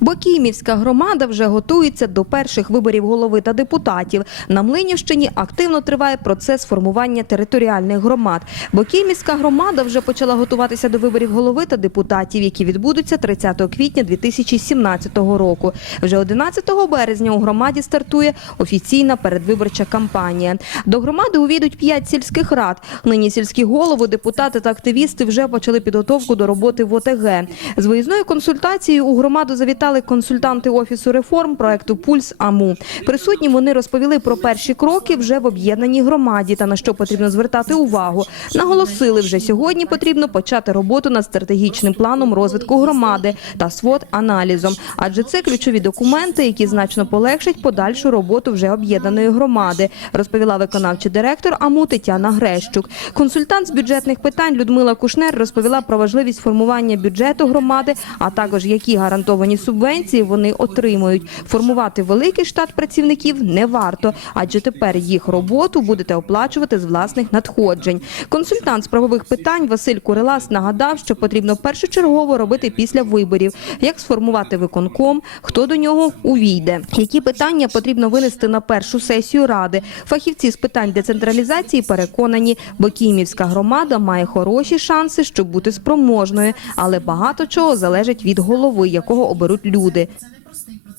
Бокіймівська громада вже готується до перших виборів голови та депутатів. На Млинівщині активно триває процес формування територіальних громад. Бокіймівська громада вже почала готуватися до виборів голови та депутатів, які відбудуться 30 квітня 2017 року. Вже 11 березня у громаді стартує офіційна передвиборча кампанія. До громади увійдуть 5 сільських рад. Нині сільські голови, депутати та активісти вже почали підготовку до роботи в ОТГ. З виїзною консультацією у громаду завітали консультанти офісу реформ проекту Пульс АМУ. Присутні вони розповіли про перші кроки вже в об'єднаній громаді та на що потрібно звертати увагу. Наголосили, вже сьогодні потрібно почати роботу над стратегічним планом розвитку громади та свод аналізом, адже це ключові документи, які значно полегшать подальшу роботу вже об'єднаної громади, розповіла виконавчий директор АМУ Тетяна Грещук. Консультант з бюджетних питань Людмила Кушнер розповіла про важливість формування бюджету громади, а також які гарантовані субвенції вони отримують. Формувати великий штат працівників не варто, адже тепер їх роботу будете оплачувати з власних надходжень. Консультант з правових питань Василь Курилас нагадав, що потрібно першочергово робити після виборів, як сформувати виконком, хто до нього увійде, які питання потрібно винести на першу сесію ради. Фахівці з питань децентралізації переконані, Бокіймівська громада має хороші шанси, щоб бути спроможною, але багато чого залежить від голови, якого оберуть люди.